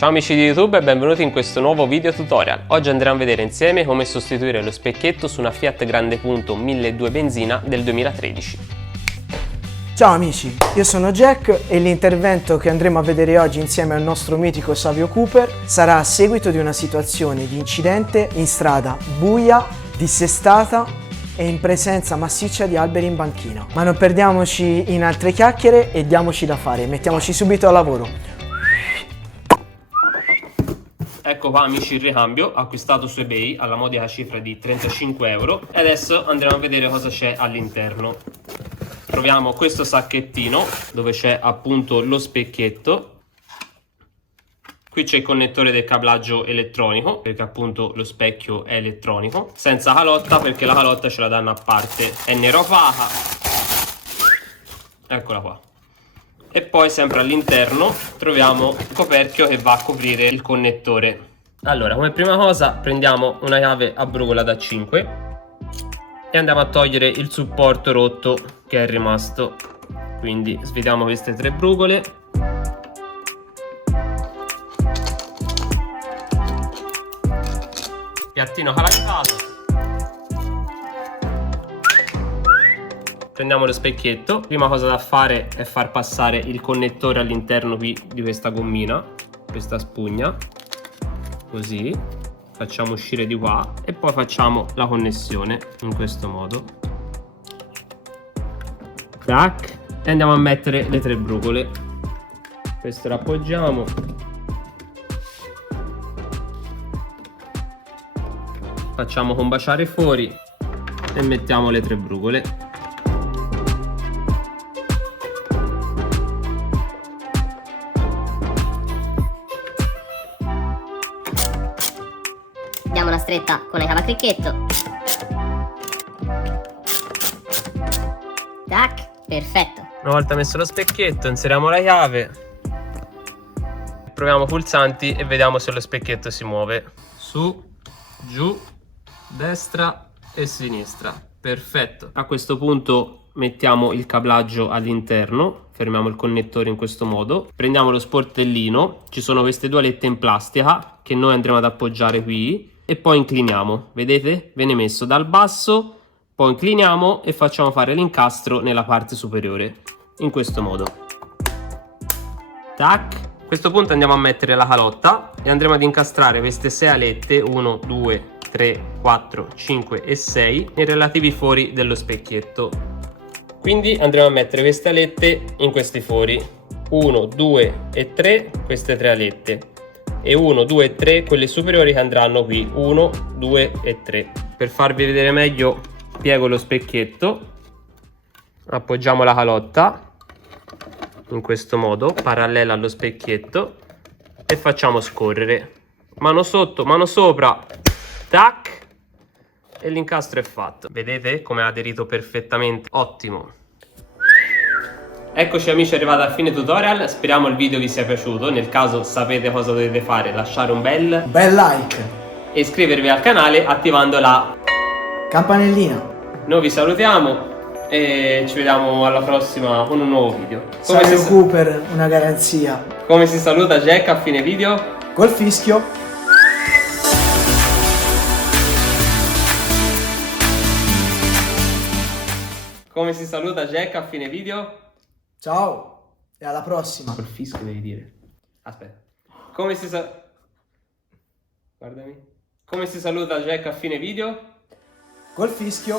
Ciao amici di YouTube e benvenuti in questo nuovo video tutorial. Oggi andremo a vedere insieme come sostituire lo specchietto su una Fiat Grande Punto 1200 benzina del 2013. Ciao amici, io sono Jack e l'intervento che andremo a vedere oggi insieme al nostro mitico Savio Cooper sarà a seguito di una situazione di incidente in strada buia, dissestata e in presenza massiccia di alberi in banchina. Ma non perdiamoci in altre chiacchiere e diamoci da fare, mettiamoci subito al lavoro. Ecco qua amici il ricambio acquistato su eBay alla modica cifra di 35 euro e adesso andremo a vedere cosa c'è all'interno. Troviamo questo sacchettino dove c'è appunto lo specchietto. Qui c'è il connettore del cablaggio elettronico perché appunto lo specchio è elettronico, senza calotta perché la calotta ce la danno a parte, è nero opaca, eccola qua. E poi sempre all'interno troviamo il coperchio che va a coprire il connettore. Allora, come prima cosa prendiamo una chiave a brugola da 5 e andiamo a togliere il supporto rotto che è rimasto. Quindi svediamo queste 3 brugole. Piattino calancato. Prendiamo lo specchietto, prima cosa da fare è far passare il connettore all'interno qui di questa gommina, questa spugna, così, facciamo uscire di qua e poi facciamo la connessione in questo modo. Tac, e andiamo a mettere le 3 brugole. Questo lo appoggiamo. Facciamo combaciare fuori e mettiamo le 3 brugole. Diamo una stretta con la chiave a cricchetto. Tac, perfetto. Una volta messo lo specchietto inseriamo la chiave, proviamo pulsanti e vediamo se lo specchietto si muove. Su, giù, destra e sinistra. Perfetto. A questo punto mettiamo il cablaggio all'interno, fermiamo il connettore in questo modo, prendiamo lo sportellino, ci sono queste 2 alette in plastica che noi andremo ad appoggiare qui e poi incliniamo, vedete? Viene messo dal basso, poi incliniamo e facciamo fare l'incastro nella parte superiore, in questo modo. Tac! A questo punto andiamo a mettere la calotta e andremo ad incastrare queste 6 alette, 1, 2, 3, 4, 5 e 6, nei relativi fori dello specchietto. Quindi andremo a mettere queste alette in questi fori, 1, 2 e 3, queste 3 alette. E 1, 2 e 3 quelle superiori che andranno qui, 1, 2 e 3. Per farvi vedere meglio piego lo specchietto, appoggiamo la calotta in questo modo, parallela allo specchietto e facciamo scorrere. Mano sotto, mano sopra, tac! E l'incastro è fatto. Vedete come ha aderito perfettamente? Ottimo! Eccoci amici arrivati al fine tutorial, speriamo il video vi sia piaciuto, nel caso sapete cosa dovete fare, lasciare un bel like e iscrivervi al canale attivando la campanellina. Noi vi salutiamo e ci vediamo alla prossima con un nuovo video. Savio Cooper, una garanzia. Come si saluta Jack a fine video? Col fischio. Come si saluta Jack a fine video? Ciao e alla prossima. Col fischio devi dire. Aspetta. Come si Guardami. Come si saluta Jack a fine video? Col fischio.